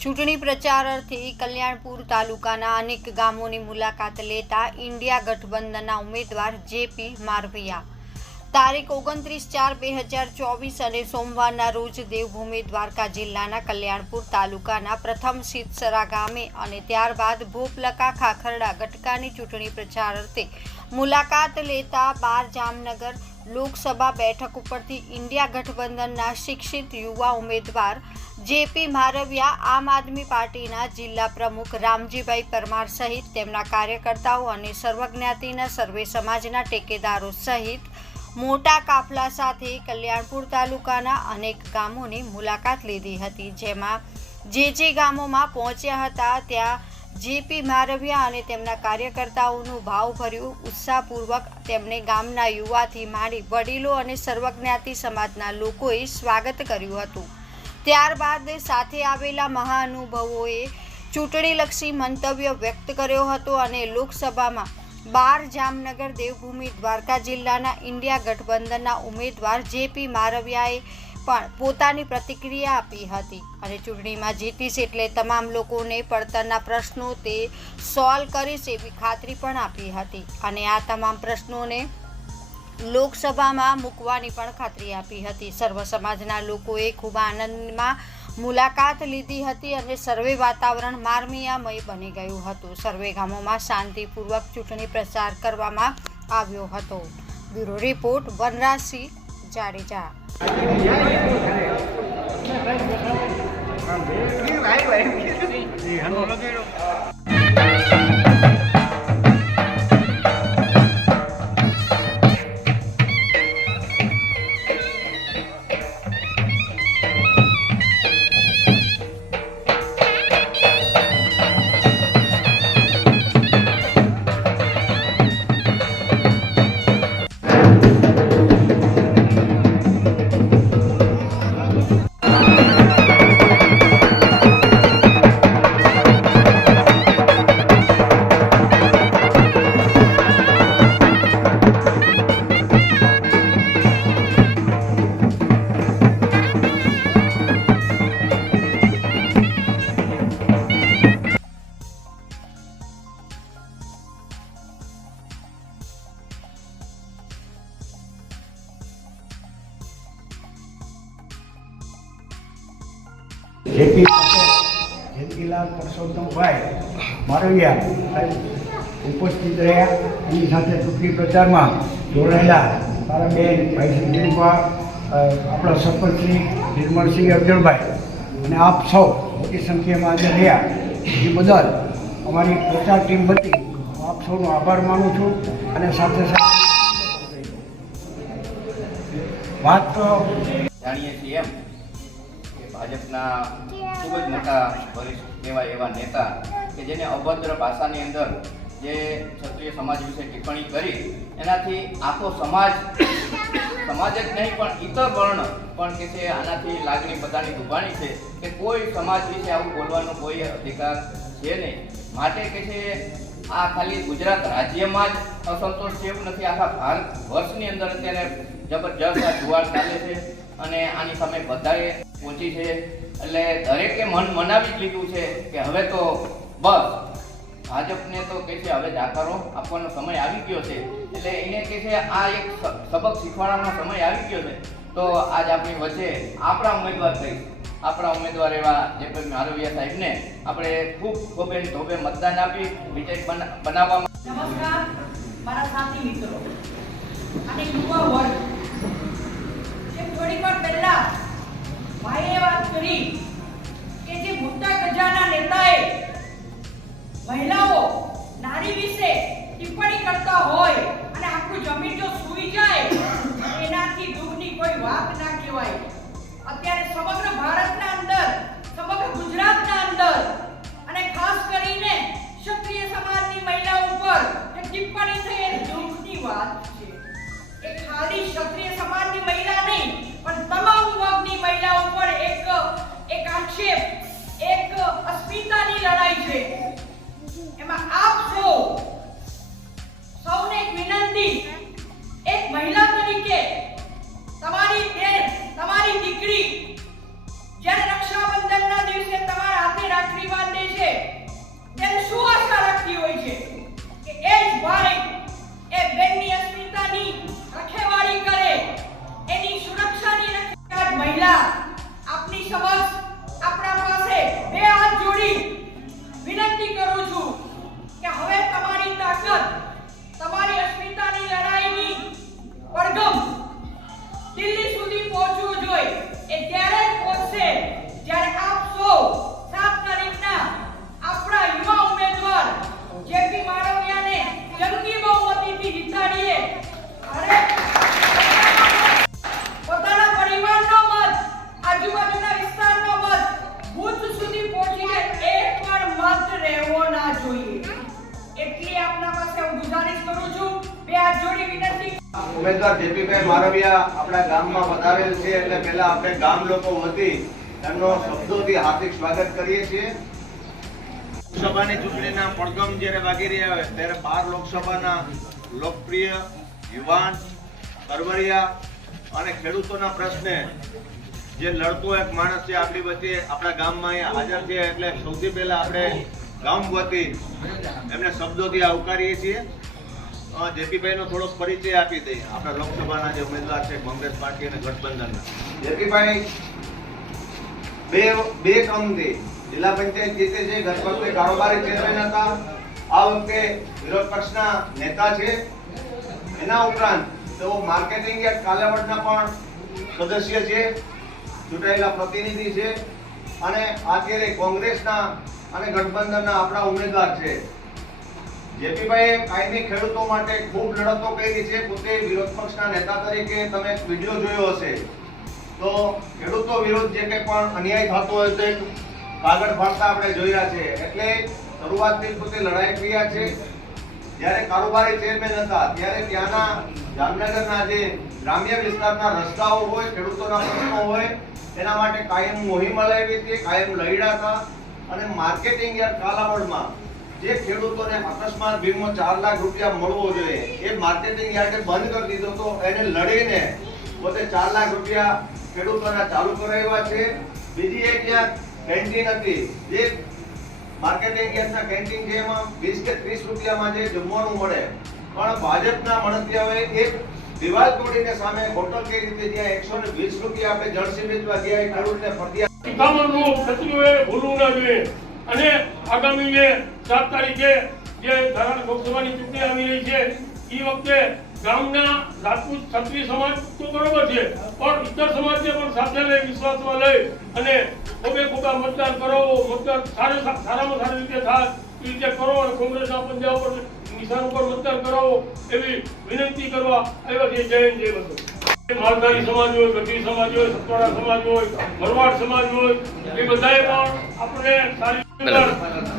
ચૂંટણી પ્રચાર અર્થે કલ્યાણપુર તાલુકાના અનેક ગામોની મુલાકાત લેતા ઇન્ડિયા ગઠબંધનના ઉમેદવાર જેપી મારવિયા. તારીખ ઓગણત્રીસ ચાર બે હજાર ચોવીસ અને સોમવારના રોજ દેવભૂમિ દ્વારકા જિલ્લાના કલ્યાણપુર તાલુકાના પ્રથમ સિદ્સરા ગામે અને ત્યારબાદ ભોપલકા ખાખરડા ગટકાની ચૂંટણી પ્રચાર અર્થે મુલાકાત લેતા બાર જામનગર લોકસભા બેઠક ઉપરથી ઇન્ડિયા ગઠબંધનના શિક્ષિત યુવા ઉમેદવાર જેપી મારવિયા આમ આદમી પાર્ટીના જિલ્લા પ્રમુખ રામજીભાઈ પરમાર સહિત તેમના કાર્યકર્તાઓ અને સર્વજ્ઞાતિના સર્વે સમાજના ટેકેદારો સહિત મોટા કાફલા સાથે કલ્યાણપુર તાલુકાના અનેક ગામોની મુલાકાત લીધી હતી, જેમાં જે જે ગામોમાં પહોંચ્યા હતા ત્યાં જેપી મારવિયા અને તેમના કાર્યકર્તાઓનું ભાવભર્યું ઉત્સાહપૂર્વક તેમને ગામના યુવાથી માંડી વડીલો અને સર્વજ્ઞાતિ સમાજના લોકોએ સ્વાગત કર્યું હતું. ત્યારબાદ સાથે આવેલા મહાનુભાવોએ ચૂંટણીલક્ષી મંતવ્ય વ્યક્ત કર્યો હતો અને લોકસભામાં બાર જામનગર, દેવભૂમિ, દ્વારકા જિલ્લાના ઇન્ડિયા ગઠબંધનના ઉમેદવાર જેપી મારવિયાએ પણ પોતાની પ્રતિક્રિયા આપી હતી અને ચૂંટણીમાં જીતીશ એટલે તમામ લોકોને પડતરના પ્રશ્નો તે સોલ્વ કરીશ એવી ખાતરી પણ આપી હતી અને આ તમામ પ્રશ્નોને લોકસભામાં મૂકવાની પણ ખાતરી આપી હતી. સર્વ સમાજના લોકોએ ખૂબ આનંદમાં મુલાકાત લીધી હતી અને સર્વે વાતાવરણ માર્મિયામય બની ગયું હતું. સર્વે ગામોમાં શાંતિપૂર્વક ચૂંટણી પ્રચાર કરવામાં આવ્યો હતો. Bureau report Vanrajsinh Jadeja. JP પ્રચારમાં જોડાયેલા મારા બેન ભાઈ સંજયભા આપણા સરપંચ શ્રી નિર્મળસિંહ અર્જણભાઈ અને આપ સૌ મોટી સંખ્યામાં આજે રહ્યા. એ બદલ અમારી પ્રચાર ટીમ વતી આપ સૌનો આભાર માનું છું અને સાથે સાથે વાત તો જાણીએ છીએ એમ કે ભાજપના ખૂબ જ મોટા વરિષ્ઠ એવા એવા નેતા કે જેને અભદ્ર ભાષાની અંદર જે ક્ષત્રિય સમાજ વિશે ટિપ્પણી કરી, એનાથી આખો સમાજ સમાજ જ નહીં પણ ઇતર વર્ણ પણ કે છે આનાથી લાગણી બધાની દુભાણી છે કે કોઈ સમાજ વિશે આવું બોલવાનો કોઈ અધિકાર છે નહીં. માટે કે છે આ ખાલી ગુજરાત રાજ્યમાં જ અસંતોષ છે એવું નથી. આખા ભારત વર્ષની અંદર અત્યારે જબરજસ્ત આ જુવાળ ચાલે છે અને આની સામે બધાએ પહોંચી છે. એટલે દરેકે મન મનાવી જ લીધું છે કે હવે તો બસ. ભાજપને તો કહે છે, હવે જાકારો, આપવાનો સમય આવી ગયો છે. એટલે એને કે છે, આ એક સબક શીખવાડવાનો સમય આવી ગયો છે. તો આજ આપણી વચ્ચે આપણા ઉમેદવાર થઈ. આપણા ઉમેદવાર એવા જે કોઈ મારવિયા સાહેબને આપણે ખૂબ ખોબે ધોબે મતદાન આપી, વિજય બનાવવા નમસ્કાર સાથી મિત્રો. અને યુવા વર્ગ. જે થોડીક વાર પહેલા ભાઈએ વાત કરી કે જે મોટા ગજાના નેતાએ મહિલાઓ નારી વિશે ટિપ્પણી કરતા હોય અને આખું જમીન જો સૂઈ જાય, એનાથી દુઃખની કોઈ વાત ના કહેવાય. અત્યારે સમગ્ર ભારતના અંદર, સમગ્ર ગુજરાતના અંદર અને ખાસ કરીને ક્ષત્રિય સમાજની મહિલાઓ માર્કેટમાં આપશો. સૌને એક વિનંતી. પહેલા આપણે ગામ લોકો વતી એમનો શબ્દોથી હાર્દિક સ્વાગત કરીએ છીએ. લોકસભાની ચૂંટણીના પડગમ જ્યારે વાગી રહ્યા હોય ત્યારે બાર લોકસભાના લોકપ્રિય યુવાન પરવરિયા અને ખેડૂતોના પ્રશ્ને જે લડતો એક માણસ છે આપણી વચ્ચે આપણા ગામમાં અહીંયા હાજર છે એટલે સૌથી પહેલા આપણે ગામ વતી એમને શબ્દોથી આવકારીએ છીએ. એના ઉપરાંત તેઓ માર્કેટિંગ યાર્ડ પણ સદસ્ય છે, ચૂંટાયેલા પ્રતિનિધિ છે. અને અત્યારે કોંગ્રેસના અને ગઠબંધનના આપણા ઉમેદવાર છે. જેપીભાઈએ કાયમી ખૂબ લડતો કરી છે. તો ખેડૂતો વિરુદ્ધ જે કંઈ પણ અન્યાય શરૂઆતથી લડાઈ કર્યા છે. જ્યારે કારોબારી ચેરમેન હતા, ત્યારે ત્યાંના જામનગરના જે ગ્રામ્ય વિસ્તારના રસ્તાઓ હોય, ખેડૂતોના પ્રશ્નો હોય એના માટે કાયમ મુહિમ હલાવી હતી, કાયમ લડ્યા હતા. અને માર્કેટિંગ યાર કાલાવડમાં જે ખેડૂતોને અકસ્માત વીમો ચાર લાખ રૂપિયા મળવો જોઈએ, એ માર્કેટિંગ યાર્ડે બંધ કરી દીધો તો એને લડીને પોતે ચાર લાખ રૂપિયા ખેડૂતોના ચાલુ કરાવ્યા છે. બીજી એક યાર કેન્ટીન હતી. જે માર્કેટિંગ યાર્ડના કેન્ટીન છે એમાં વીસ કે ત્રીસ રૂપિયામાં જે જમવાનું મળે. પણ ભાજપના મળતિયાઓએ એક દિવાલ તોડીને સામે હોટલ કઈ રીતે જ્યાં એકસો ને વીસ રૂપિયા આપણે જળસી વેચવા એ ખેડૂતને ફરજિયાત ભૂલવું ના જોઈએ. અને આગામી જે સાત તારીખે જે ધારા લોકસભાની ચૂંટણી આવી રહી છે એ વખતે ગામના રાજપૂત ક્ષત્રિય સમાજ તો બરોબર છે, પણ ઇતર સમાજને પણ સાથે લઈ, વિશ્વાસમાં લઈ અને ખોબે ખોબા મતદાન કરો, મતદાન સારે સારામાં સારી રીતે થાય, એ રીતે કરો અને કોંગ્રેસના પંજા પર નિશાન ઉપર મતદાન કરાવો એવી વિનંતી કરવા આવ્યા છે જય જય બંધુ માલધારી સમાજ હોય ગઢવી સમાજ હોય સતવાડા સમાજ હોય ભરવાડ સમાજ હોય એ બધાએ પણ આપણે સારી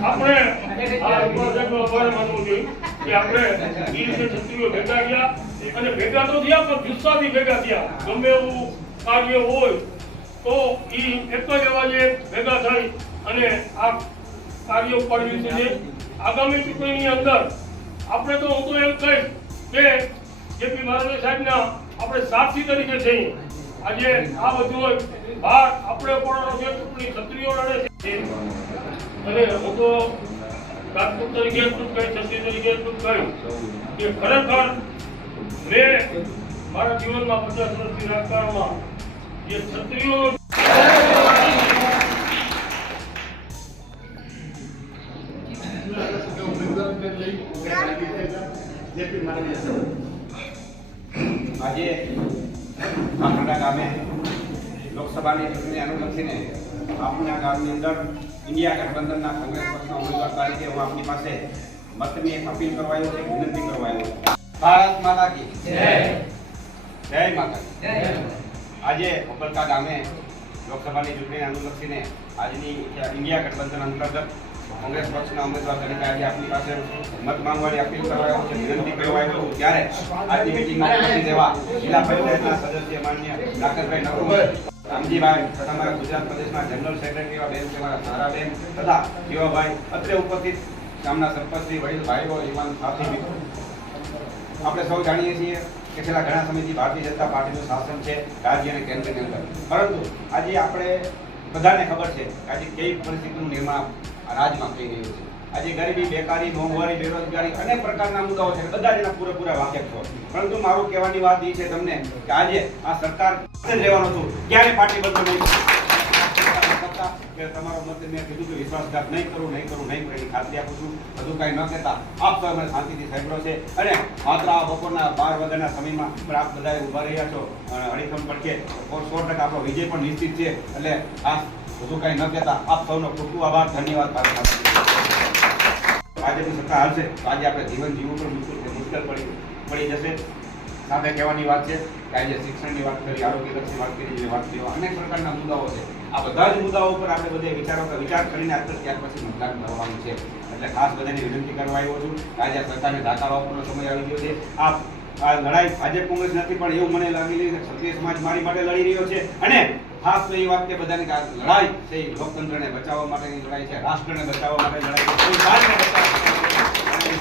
આપણે માનવો જોઈએ કે આપણે ક્ષત્રિયો ભેગા ગયા અને ભેગા તો થયા પણ જુસ્સાથી ભેગા થયા. ગમે એવું કાર્ય હોય તો એ એક જ અવાજે ભેગા થઈ અને આ કાર્ય પાડવી છે આગામી ચૂંટણીની અંદર આપણે તો હું તો એમ કહીશ કે જેપી મહારાજ સાહેબના આપણે સાક્ષી તરીકે છીએ. આજે આ બધું બહાર આપણે પણ ચૂંટણી ક્ષત્રિયો લડે છે અને હું તો રાજપૂત તરીકે એટલું કહી ક્ષત્રિય તરીકે એટલું કહ્યું કે ખરેખર મેં મારા જીવનમાં પચાસ વર્ષથી રાજકારણમાં જે ક્ષત્રિયો આજે આપણા ગામે લોકસભાની ચૂંટણી અનુલક્ષીને આપના ગામની અંદર ઇન્ડિયા ગઠબંધનના કોંગ્રેસ પક્ષના ઉમેદવાર તરીકે હું આપની પાસે મતની એક અપીલ કરવા આવ્યો છું વિનંતી કરવા આવ્યો ભારત માતા કી જય. જય. માતા આજે ઉપલકા ગામે લોકસભાની ચૂંટણી અનુલક્ષીને આજની ઇન્ડિયા ગઠબંધન અંતર્ગત કોંગ્રેસ પક્ષના ઉમેદવાર તરીકે આજે આપની પાસે મત માંગવાની અપીલ કરવા આવ્યો છે. વિનંતી કરવા આવ્યો ત્યારે આજની મિટિંગમાં ઉપસ્થિત રહેવા જિલ્લા પંચાયતના સદસ્ય માન્ય ડાક્ટરભાઈ નકુભાઈ રામજીભાઈ તથા અમારા ગુજરાત પ્રદેશના જનરલ સેક્રેટરી એવા બેન છે અમારા સારાબેન તથા જીવાભાઈ અત્રે ઉપસ્થિત ગામના સરપંચશ્રી, વડીલ, ભાઈઓ, યુવાન સાથી મિત્રો. આપણે સૌ જાણીએ છીએ કે છેલ્લા ઘણા સમયથી ભારતીય જનતા પાર્ટીનું શાસન છે રાજ્ય અને કેન્દ્રની અંદર. પરંતુ આજે આપણે બધાને ખબર છે કે આજે કેવી પરિસ્થિતિનું નિર્માણ આ રાજ્યમાં થઈ રહ્યું છે. આજે ગરીબી, બેકારી, મોંઘવારી, બેરોજગારી અનેક પ્રકારના મુદ્દાઓ છે બધા એના પૂરેપૂરા વાકેફ છો. પરંતુ મારું કહેવાની વાત એ છે તમને કે આજે આ સરકાર લેવાનું છું ક્યારે પાર્ટી બદલો નહીં. કે તમારો મત મેં કીધું કે વિશ્વાસઘાત નહીં કરું નહીં કરું નહીં કરું ખાતરી આપું છું. બધું કાંઈ ન કહેતા, આપ તો મને શાંતિથી સાંભળો છે. અને માત્ર આ બપોરના બાર વાગ્યાના સમયમાં પણ આપ બધા ઊભા રહ્યા છો. અડીખમ પડકે સો ટકા આપણો વિજય પણ નિશ્ચિત છે. એટલે આ બધું કાંઈ ન કહેતા, આપ સૌનો ખૂબ આભાર. ધન્યવાદ ભાજપની સત્તા હાલશે. તો આજે આપણે જીવન જીવવું પણ મુશ્કેલ પડી પડી જશે. સાથે કહેવાની વાત છે કે આજે શિક્ષણની વાત કરી આરોગ્યલક્ષી વાત કરી જે વાત કરી અનેક પ્રકારના મુદ્દાઓ છે. આ બધા જ મુદ્દાઓ ઉપર આપણે બધે વિચારો વિચાર કરીને આગળ ત્યાર પછી મતદાન કરવાનું છે. એટલે ખાસ બધાને વિનંતી કરવા આવ્યો છું આજે સરકારને ધાકારો આપવાનો સમય આવી ગયો છે. આ આ લડાઈ ભાજપ કોંગ્રેસ નથી, પણ એવું મને લાગી રહ્યું કે ક્ષત્રિય સમાજ મારી માટે લડી રહ્યો છે. અને ખાસ તો એ વાત કે બધાને આ લડાઈ છે, એ લોકતંત્રને બચાવવા માટેની લડાઈ છે, રાષ્ટ્રને બચાવવા માટે લડાઈ છે કોઈ જાતને બચાવવા માટે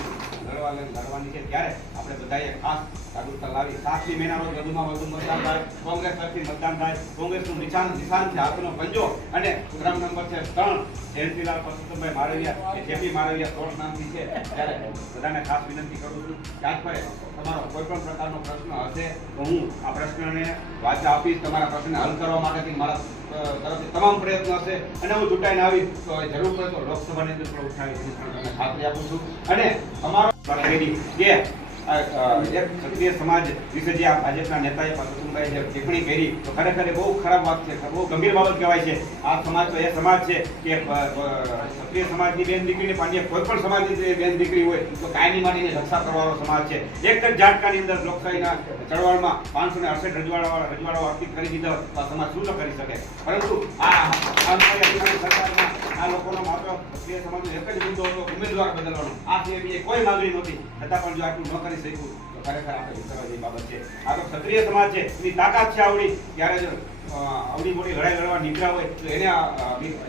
લડવા લડવાની છે ત્યારે આપણે બધાએ ખાસ જાગૃતતા લાવી. સાતમી મહિના રોજ વધુમાં વધુ મતદાન થાય, કોંગ્રેસ તરફથી મતદાન થાય. કોંગ્રેસનું નિશાન નિશાન છે હાથનો પંજો. અને ક્રમ નંબર છે ત્રણ, જયંતિલાલ પરસોત્તમભાઈ મારવિયા કે જેપી મારવિયા સોળ નામથી છે. ત્યારે બધાને ખાસ વિનંતી કરું છું. કે આજભાઈ તમારો કોઈ પણ પ્રકારનો પ્રશ્ન હશે તો હું આ પ્રશ્નને વાચા આપીશ. તમારા પ્રશ્નને હલ કરવા માટેથી મારા તરફથી તમામ પ્રયત્નો હશે અને હું ચૂંટાઈને આવી તો જરૂર પડે તો લોકસભાની અંદર પણ ઉઠાવી એની પણ તમને ખાતરી આપું છું. અને અમારો કે એક ક્ષત્રિય સમાજ વિશે જે ભાજપના નેતાએ પરસોત્તમભાઈ જે ટિપ્પણી કરી તો ખરેખર બહુ ખરાબ વાત છે બહુ ગંભીર બાબત કહેવાય છે આ સમાજ તો એ સમાજ છે કે ક્ષત્રિય સમાજની બેન દીકરીને પાણીએ કોઈ પણ સમાજની બેન દીકરી હોય તો કાયમી માટીને રક્ષા કરવાનો સમાજ છે એક જ ઝાટકાની અંદર લોકશાહીના ચળવળમાં પાંચસો ને અડસઠ રજવાડા રજવાડાઓ અર્પિત કરી દીધા તો આ સમાજ શું ન કરી શકે પરંતુ આ સરકારમાં આ લોકોનો માત્ર ક્ષત્રિય સમાજનો એક જ મુદ્દો હતો, ઉમેદવાર બદલવાનો. આ સિવાય કોઈ માંગણી નહોતી. છતાં પણ જો આટલું ન કરી શક્યું, તો ખરેખર આપણે વિચારવા જેવી બાબત છે. આ તો ક્ષત્રિય સમાજ છે, એની તાકાત છે આવડી. ત્યારે જો આવડી મોટી લડાઈ લડવા નીકળ્યા હોય તો એને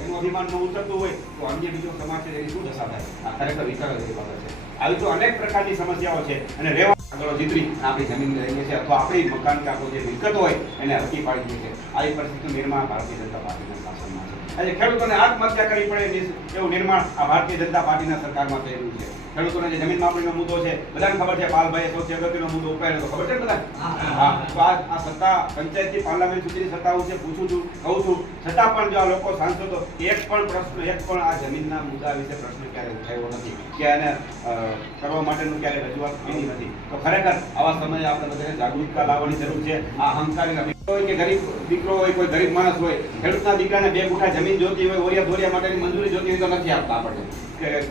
એનું અભિમાન ન ઉતરતું હોય, તો અન્ય બીજો સમાજ છે, એની શું દશા થાય? આ ખરેખર વિચારવા જેવી બાબત છે. આવી તો અનેક પ્રકારની સમસ્યાઓ છે. અને રહેવા આગળ જીતરી આપણી જમીન લઈએ છીએ અથવા આપણી મકાન કે આપણું જે મિલકત હોય, એને હરકી પાડી દઈએ છે. આવી પરિસ્થિતિનું નિર્માણ ભારતીય જનતા પાર્ટીના શાસનમાં છે આજે ખેડૂતોને આત્મહત્યા કરવી પડે એવું નિર્માણ આ ભારતીય જનતા પાર્ટીના સરકારમાં થયેલું છે. ખેડૂતોને જે જમીન માપણીનો મુદ્દો છે બધાને ખબર છે પાલભાઈ સૌથી અગત્યનો મુદ્દો ઉપાયો તો ખબર છે બધા હા. તો આ સત્તા પંચાયતથી પાર્લામેન્ટ સુધીની સત્તા હું છે પૂછું છું કહું છું. છતાં પણ જો આ લોકો સાંસદો એક પણ પ્રશ્ન, એક પણ આ જમીનના મુદ્દા વિશે પ્રશ્ન ક્યારે ઉઠાવ્યો નથી. કે એને કરવા માટેનું ક્યારે રજૂઆત કરી નથી. તો ખરેખર આવા સમયે આપણે બધાને જાગૃતતા લાવવાની જરૂર છે. આ અહંકારી હોય કે ગરીબ દીકરો હોય, કોઈ ગરીબ માણસ હોય, ખેડૂતના દીકરાને બે ગુઠા જમીન જોતી હોય, ઓરિયા ધોરિયા માટેની મંજૂરી જોતી હોય તો નથી આપતા આપણને.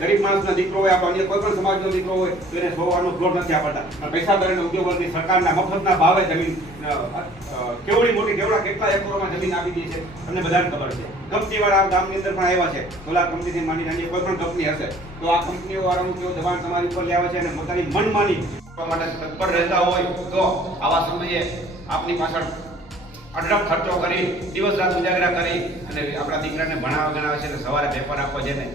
ગરીબ માણસના દીકરો હોય આપણે અન્ય કોઈ પણ સમાજનો દીકરો હોય, તો એને સોવાનો પ્લોટ નથી આપતા. પૈસા પૈસાદાર અને ઉદ્યોગપતિ સરકારના મફતના ભાવે જમીન કેવડી મોટી, કેવડા કેટલા એકરોમાં જમીન આપી દે છે. તમને બધાને ખબર છે. કંપનીવાળા ગામની અંદર પણ આવ્યા છે. ઓલા કંપનીથી માંડી નાની કોઈ પણ કંપની હશે. તો આ કંપનીઓ વાળાનું કેવું દબાણ તમારી ઉપર લેવા છે અને પોતાની મનમાની માની માટે તત્પર રહેતા હોય, તો આવા સમયે આપની પાછળ અઢળક ખર્ચો કરી, દિવસ રાત ઉજાગરા કરી અને આપણા દીકરાને ભણાવવા ગણાવે છે અને સવારે પેપર આપવા જઈને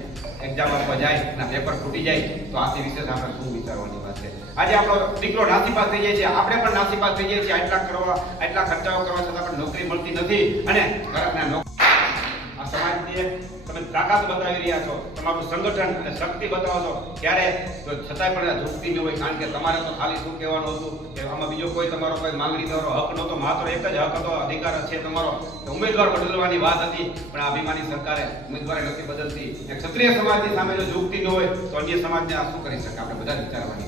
એક્ઝામ આપવા જાય અને પેપર ફૂટી જાય, તો આથી વિશેષ આપણે શું વિચારવાની વાત છે? આજે આપણો દીકરો નાસીપાસ થઈ જાય છે, આપણે પણ નાસીપાસ થઈ જાય છે, આટલા કરવા, આટલા ખર્ચાઓ કરવા છતાં પણ નોકરી મળતી નથી. અને ઘરના આ સમાજની તમે તાકાત બતાવી રહ્યા છો, તમારું સંગઠન અને શક્તિ બતાવો છો ત્યારે છતાંય પણ ઝૂકતી ન હોય, કારણ કે તમારે તો ખાલી શું કહેવાનું હતું કે આમાં બીજો કોઈ તમારો કોઈ માંગણી તમારો હક નહોતો, માત્ર એક જ હક હતો, અધિકાર છે તમારો. ઉમેદવાર બદલવાની વાત હતી, પણ અભિમાની સરકારે ઉમેદવારે નથી બદલતી. ક્ષત્રિય સમાજની સામે જો ઝૂકતી ન હોય, તો અન્ય સમાજને આ શું કરી શકે? આપણે બધા વિચારવાની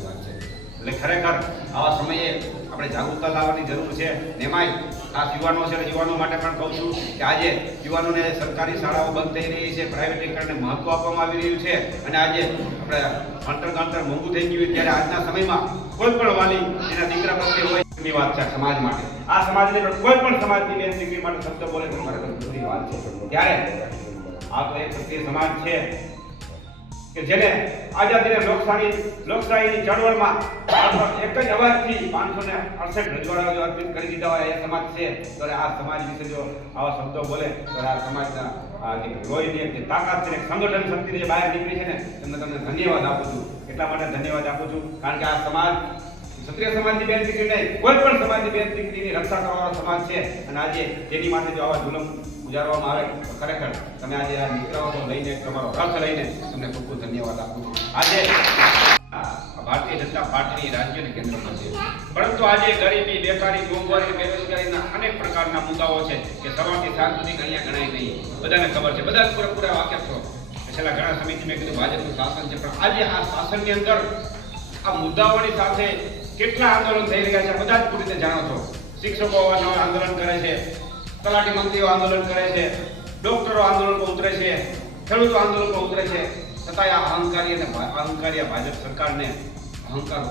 એટલે ખરેખર આવા સમયે આપણે જાગૃતતા લાવવાની જરૂર છે. એમાંય ખાસ યુવાનો છે, યુવાનો માટે પણ કહું છું કે આજે યુવાનોને સરકારી શાળાઓ બંધ થઈ રહી છે પ્રાઇવેટીકરણને મહત્વ આપવામાં આવી રહ્યું છે. અને આજે આપણે ભણતર, ગણતર મોંઘું થઈ ગયું ત્યારે આજના સમયમાં કોઈ પણ વાલી એના દીકરા પ્રત્યે હોય એની વાત છે સમાજ માટે. આ સમાજની કોઈ પણ સમાજની બેન માટે શબ્દ બોલે તો મારે વાત છે. ત્યારે આ તો એક સમાજ છે. કે જેને આઝાદીને લોકશાહી લોકશાહીની ચળવળમાં એક જ અવાજથી પાંચસો ને અડસઠ રજવાડાઓ જો અર્પિત કરી દીધા હોય એ સમાજ છે તો આ સમાજ વિશે જો આવા શબ્દો બોલે તો આ સમાજના લોહીની જે તાકાત છે સંગઠન શક્તિ જે બહાર નીકળી છે ને તમને તમને ધન્યવાદ આપું છું. એટલા માટે ધન્યવાદ આપું છું, કારણ કે આ સમાજ ક્ષત્રિય સમાજની બેન દીકરી નહીં, કોઈ પણ સમાજની બેન દીકરીની રક્ષા કરવાનો સમાજ છે. અને આજે તેની માટે જો આવા જુલમ ગુજારવામાં આવે. ખરેખર, તમે આજે આ દીકરાઓ લઈને, તમારો રથ લઈને તમને ખૂબ ખૂબ ધન્યવાદ આપું આજે ભારતીય જનતા પાર્ટીની રાજ્ય અને કેન્દ્રમાં છે. પરંતુ આજે ગરીબી, બેકારી, મોંઘવારી, બેરોજગારીના અનેક પ્રકારના મુદ્દાઓ છે કે સવારથી સાંજ સુધી અહીંયા ગણાય નહીં. બધાને ખબર છે. બધા પૂરેપૂરા વાકેફ છો. છેલ્લા ઘણા સમયથી મેં કીધું ભાજપનું શાસન છે, પણ આજે આ શાસનની અંદર આ મુદ્દાઓની સાથે કેટલા આંદોલન થઈ રહ્યા છે બધા જ રીતે જાણો છો. શિક્ષકો આંદોલન કરે છે. તલાટી મંત્રીઓ આંદોલન કરે છે, ડોક્ટરો આંદોલન પર ઉતરે છે, ખેડૂતો આંદોલન પર ઉતરે છે, છતાંય આ અહંકારી અને અહંકારી ભાજપ સરકારને અહંકાર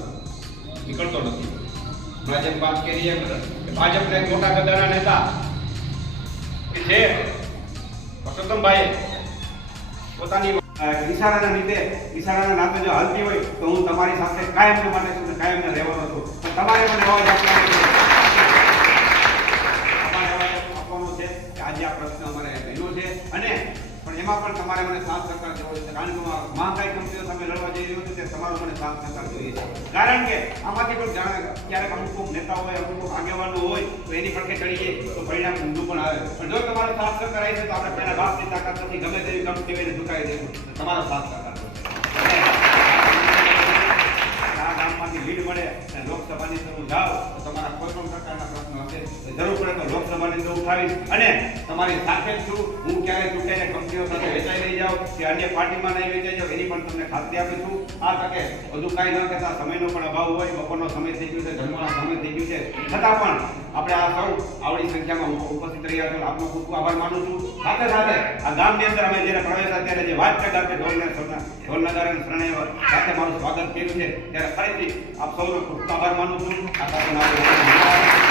નીકળતો નથી. ભાજપ વાત કરીએ કે ભાજપના મોટા કદાના નેતા કે જે પરસોત્તમભાઈ પોતાની ઈશારાના લીધે ઈશારાના નાતે જો હાલતી હોય તો હું તમારી સાથે કાયમ માટે છું કાયમને રહેવાનો છું. તમારે મને અવાજ એમાં પણ તમારે મને સાથ સહકાર દેવો છે. કારણ કે મહાકાય કંપનીઓ સામે લડવા જઈ રહ્યો છું, તે તમારો મને સાથ સહકાર જોઈએ છે. કારણ કે આમાંથી પણ જાણે ક્યારેક અમુક અમુક નેતા હોય, અમુક આગેવાનો હોય, તો એની પડખે ચડી તો પરિણામ ઊંધું પણ આવે. પણ જો તમારો સાથ સહકાર આવી છે તો આપણે પહેલા બાપની તાકાત નથી. ગમે તેવી કંપની હોય ઝુકાવી દઈશું તમારો સાથ સહકાર ગામમાંથી લીડ મળે અને લોકસભાની અંદર હું લોકસભાની ઉઠાવીશ. અને તમારી સાથે જ છું. હું ક્યારે ચૂંટાઈને કંપનીઓ સાથે વેચાઈ લઈ જાઉં. કે અન્ય પાર્ટીમાં નહીં વેચાઈ જાઉં, એની પણ તમને ખાતરી આપું છું. આ તકે વધુ કાંઈ ન કહેતા, સમયનો પણ અભાવ હોય, બપોરનો સમય થઈ ગયો છે, જમવાનો સમય થઈ ગયો છે. છતાં પણ આપણે આ સૌ આવડી સંખ્યામાં ઉપસ્થિત રહ્યા છો. આપનો ખૂબ ખૂબ આભાર માનું છું. સાથે સાથે આ ગામની અંદર અમે જ્યારે પ્રવેશ ત્યારે જે વાત કરતા કે ઢોલને સરના ઢોલ નગારા અને શરણાઈઓ સાથે મારું સ્વાગત કર્યું છે, ત્યારે ફરીથી આપ સૌનો ખૂબ આભાર માનું છું. આ સાથે